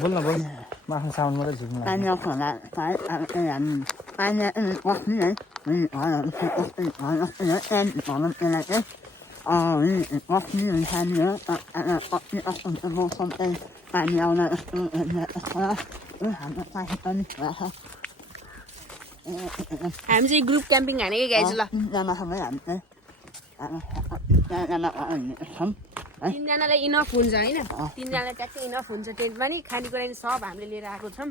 बोल न बोल म आफ्नो साउन्डबाट झिक्नु हामी चाहिँ ग्रुप क्याम्पिङ हानेको गाइज ल तीनजनालाई इनफ हुन्छ होइन तीनजनालाई ट्याक्कै इनफ हुन्छ टेन्टमा नि खानेकुरा नि सब हामीले लिएर आएको छौँ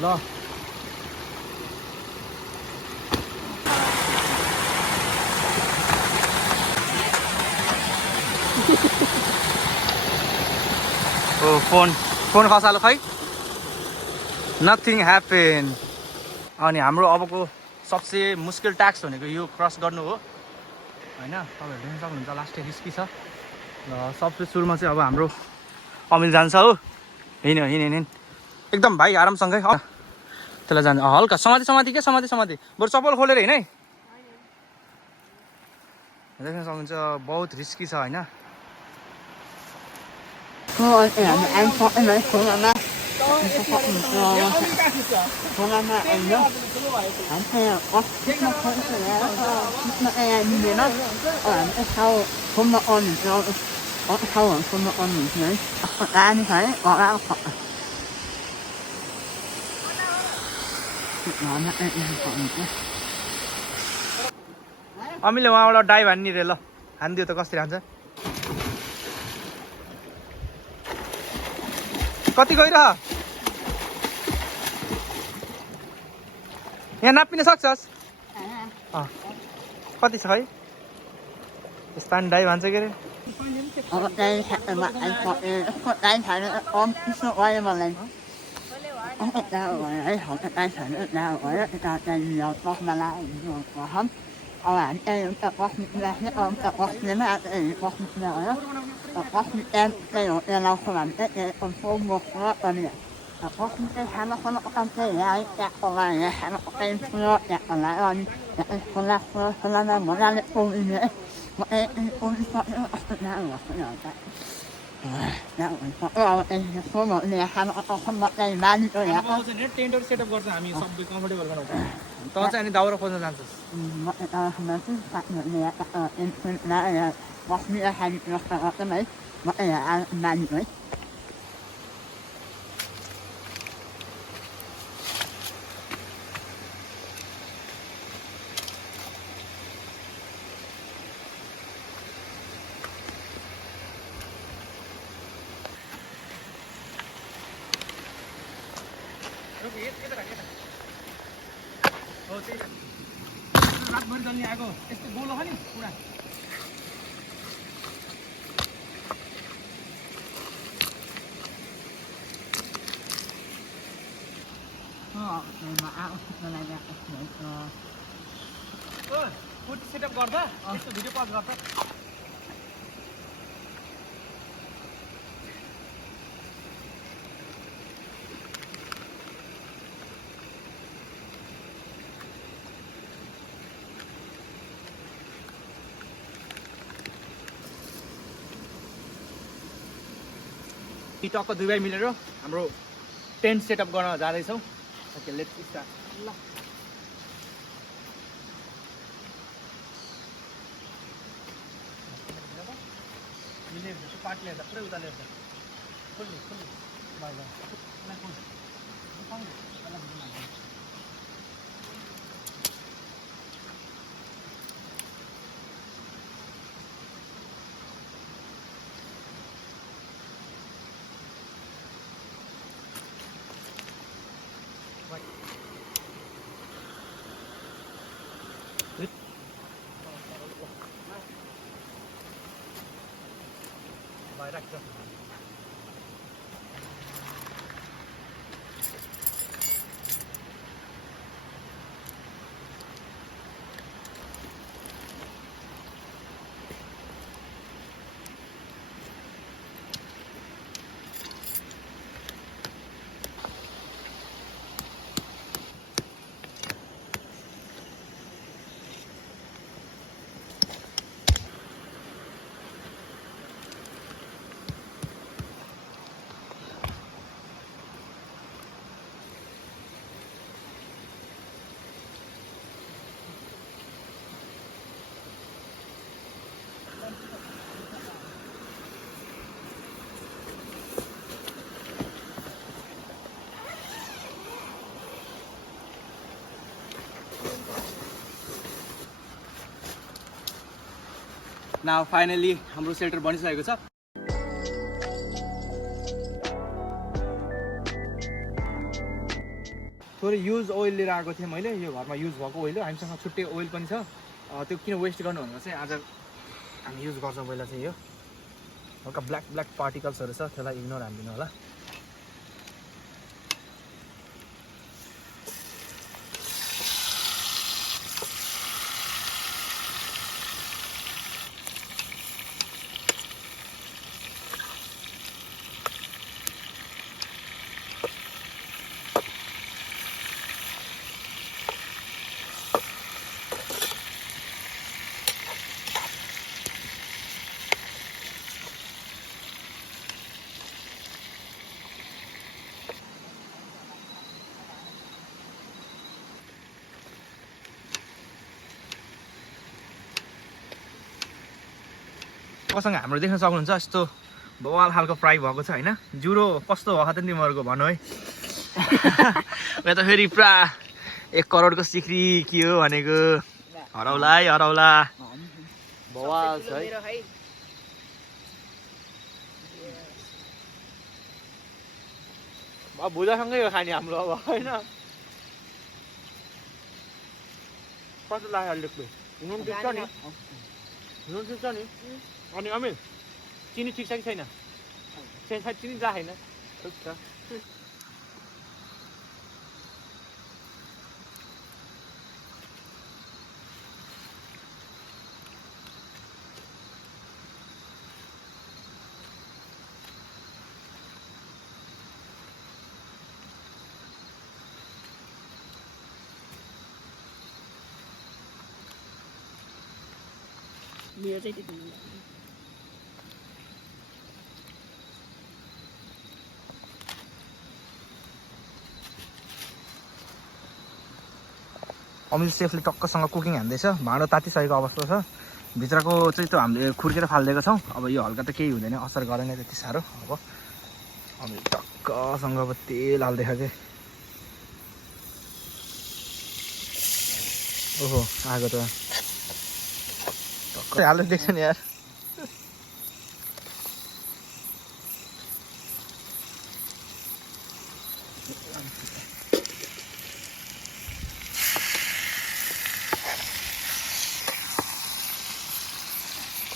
ल फोन खसालो खै नथिङ ह्यापेन अनि हाम्रो अबको सबसे मुस्किल टास्क भनेको यो क्रस गर्नु हो हैन तपाईहरुले पनि सक्नुहुन्छ लास्ट रिस्की छ ल सबसे सुरुमा चाहिँ अब हाम्रो अमिल जान्छ हो हिँड एकदम भाइ आरामसँगै त्यसलाई जान्छ हल्का समाधि के समाधि बरु चप्पल खोलेर हिँड है देख्न सक्नुहुन्छ बहुत रिस्की छ हैन अमिले वहाँबाट डाइभ हान्ने रे ल हानिदियो त कसरी हान्छ कति गइरह यहाँ नाप्पिन सक्छस् कति छ खै स्पान डाइभ हान्छ के रे टेन्टहरु सेटअप गर्छ हामी सबै कम्फर्टेबल बनाउँछ त चाहिँ अनि दाउरा खोज्न जान्छस् रातभरि चल्ने आएको यस्तो गोलो छ नि पुरा फोटो सेटअप गर्दा यस्तो भिडियो पज गर्छ टक्क दुई भाइ मिलेर हाम्रो टेन्ट सेटअप गर्न जाँदैछौँ। Okay let's start. ल मिलेर जस्तो पार्टी हेर्दा पुरै उता लिएर खोल्नु खोल्नु राख्छ। नाउ फाइनली हाम्रो सेल्टर बनिसकेको छ। थोरै युज ओइल लिएर आएको थिएँ मैले, यो घरमा युज भएको ओइल हो। हामीसँग छुट्टै ओइल पनि छ। त्यो किन वेस्ट गर्नु भनेर चाहिँ आज हामी युज गर्छौँ। पहिला चाहिँ यो हल्का ब्ल्याक ब्ल्याक पार्टिकल्सहरू छ, त्यसलाई इग्नोर हालिदिनु होला। मसँग हाम्रो देख्न सक्नुहुन्छ यस्तो बवाल खालको फ्राई भएको छ होइन। जुरो कस्तो भएको त तिमीहरूको भन्नु है। यहाँ त फेरि पुरा 1 करोडको सिक्री के हो भनेको हराउला है हराउला। बवाल छ है। अब भुजासँगै हो खाने हाम्रो अब होइन। कस्तो लाग्यो अलिक नुन ठिक छ नि, नुन ठिक छ नि। अनि अमिल चिनी ठिक छ कि छैन? चिनी राखेन ठिक छ। मेरो चाहिँ त्यति अमिल सेफले टक्कसँग कुकिङ हान्दैछ। भाँडो तातिसकेको अवस्था छ। भित्रको चाहिँ त्यो हामीले खुर्केर फालिदिएको छौँ। अब यो हल्का त केही हुँदैन, असर गरेन त्यति साह्रो। अब अमिल टक्कसँग अब तेल हाल्दैछ कि ओहो आगो त टक्कै हाल्दै देख्छ नि यार।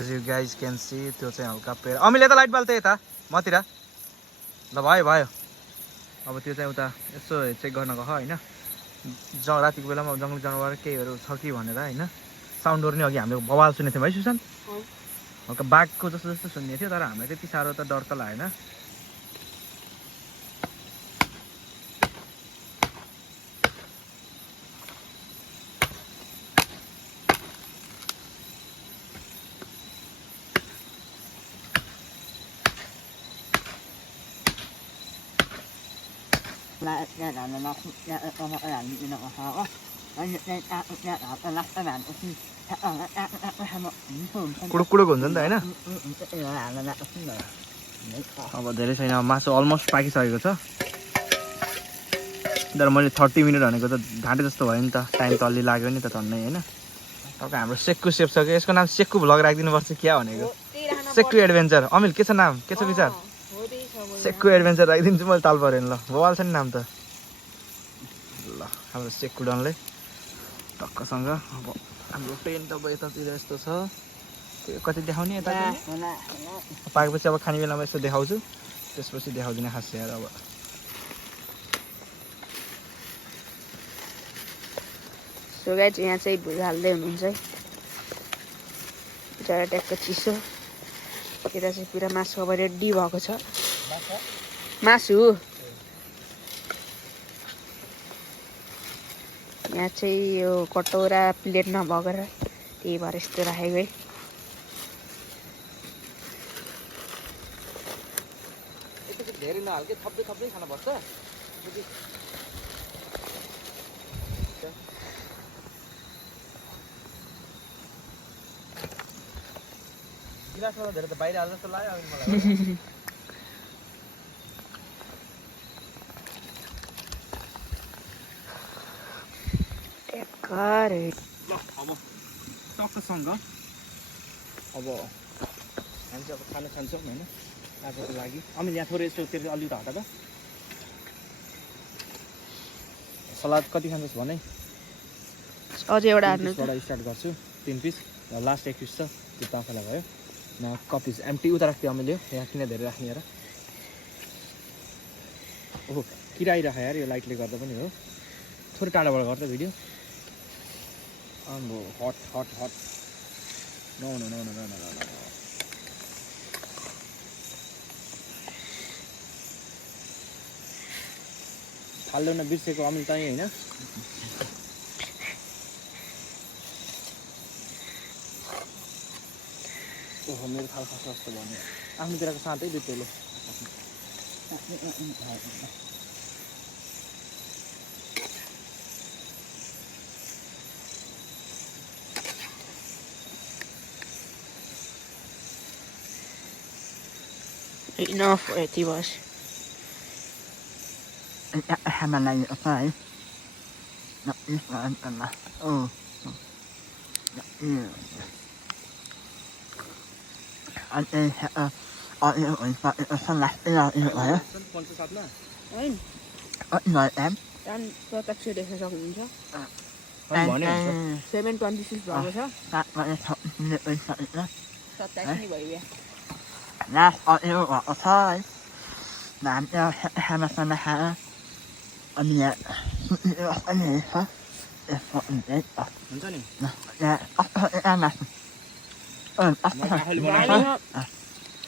As you guys can see त्यो चाहिँ हल्का पेर अमिल यता लाइट बाल्दै यता मतिर ल भयो भयो। अब त्यो चाहिँ उता यसो चेक गर्न गयो होइन। रातिको बेलामा जङ्गली जनावर केहीहरू छ कि भनेर होइन। साउन्डहरू नि अघि हामीले बवाल सुनेको थियौँ है सुशान्त। हल्का बाघको जस्तो जस्तो सुन्ने थियो, तर हामीलाई त्यति साह्रो त डर त लागेन। कुडुक कुडुक हुन्छ नि त होइन अब धेरै छैन मासु अलमोस्ट पाकिसकेको छ तर मैले 30 मिनट भनेको त घाँटे जस्तो भयो नि त टाइम त अलि लाग्यो नि त झन्नै होइन तपाईँको हाम्रो सेक्कु सेप छ कि यसको नाम सेक्कु भ्लग राखिदिनुपर्छ क्या भनेको सेक्कु एडभेन्चर अमिल के छ नाम के छ विचार सेक्कु एडभेन्चर राखिदिन्छु मैले ताल पऱ्यो नि ल भोवाल छ नि नाम त ल हाम्रो सेक्कु डनले टक्कसँग अब हाम्रो टेन्ट अब यतातिर यस्तो छ त्यो कति देखाउने यता पाकेपछि अब खाने बेलामा यस्तो देखाउँछु त्यसपछि देखाउँदिनँ खास यार अब सो गाइज यहाँ चाहिँ भुज हाल्दै हुनुहुन्छ है बिचरा ट्याक्क चिसो यता चाहिँ पुरा मासु अब रेडी भएको छ मासु यहाँ चाहिँ यो कटौरा प्लेट नभएर त्यही भएर यस्तो राखेको है धेरै नहाल्के थप्दै थप्दै खानुपर्छ गिलासमा धेरै त बाहिर हाल्छ जस्तो लाग्यो अब मलाई ट्याक्कर अब टक्कसँग अब हामी चाहिँ अब खाना खान्छौँ होइन आजको लागि अनि यहाँ थोरै यसो त्यो अलिकति हटा त सलाद कति खान्छस् भने अझै एउटा हाल्नु स्टार्ट गर्छु 3 पिस लास्ट 1 पिस छ त्यो तपाईँलाई भयो न कपिज एम्टी उता राख्थ्यो मैले यहाँ किन धेरै राख्ने यार ओहो किरा आइराख यार यो लाइटले गर्दा पनि हो थोरै टाढाबाट गर्छ भिडियो आम्बो हट हट हट no no no no no no no थाल्दैन बिर्सेको अमिल चाहिँ होइन ओहो मेरो थाल खस्छ जस्तो भन्यो आफ्नोतिरको साँतै बित्तेले Enough यति बस Hammerlein okay. Not this one, oh. And then some last thing out in it, right? होइन Not them. त्यहाँदेखि प्रत्यक्ष देख्न सक्नुहुन्छ And 726 भएको छ that one is hot in it, 27 नि भयो बिहा last on it, what was high. Man, hammer on the hammer. And yet, I mean, huh? It's what in it. हुन्छ नि Yeah, I'm not.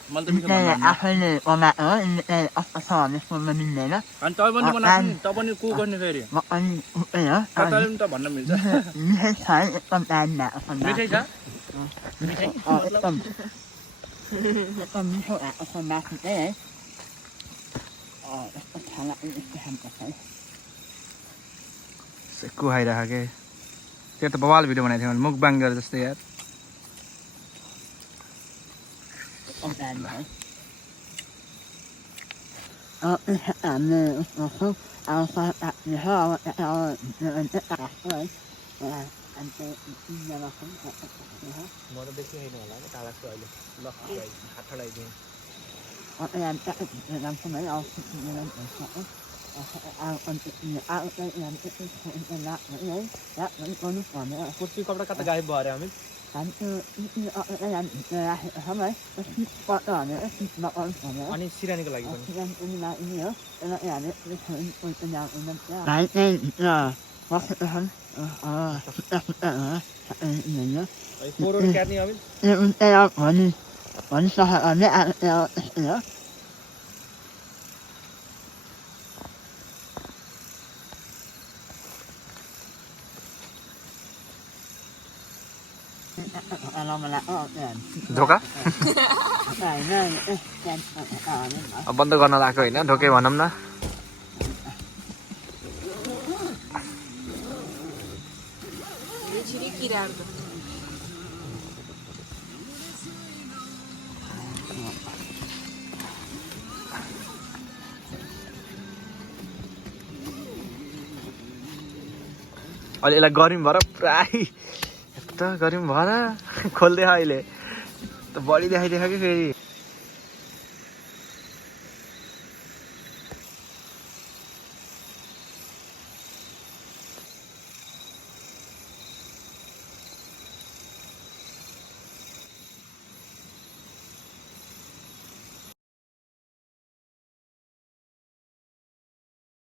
मैले त मिठो भन्नु आफैले बनाएको असार यसमा मिल्दैन अनि तपाईँ पनि बनाएको नि तपाईँ पनि कुक गर्ने फेरि म पनि उतै हो तपाईँले पनि त भन्न मिल्छ मिठै छ एकदम दामी भएको छ मिठै छ मिठै एकदम मिठो भएको छ मासु चाहिँ है यस्तो खाना यस्तो खानुपर्छ है सेक्कु खाइराख के त्यो त बवाल भिडियो बनाएको थियो मैले मुकबाङ गरेर जस्तै यार दामी है हामीले उसको आउँछ म त देखिँदैन होला नि टाढा छु अहिले ल हात ठडाइदिएँ कुर्सी कपडा कता गायब भयो अरे हामी अनि सिरानीको लागि फोहोर क्याट्ने अमिल धोका बन्द गर्न लगाएको होइन ढोकै भनौँ न क्यार्दो अहिले यसलाई गर्मी भएर प्राय यता गर्मी भएर खोल्दै अहिले त बढी देखाइदिएको कि फेरि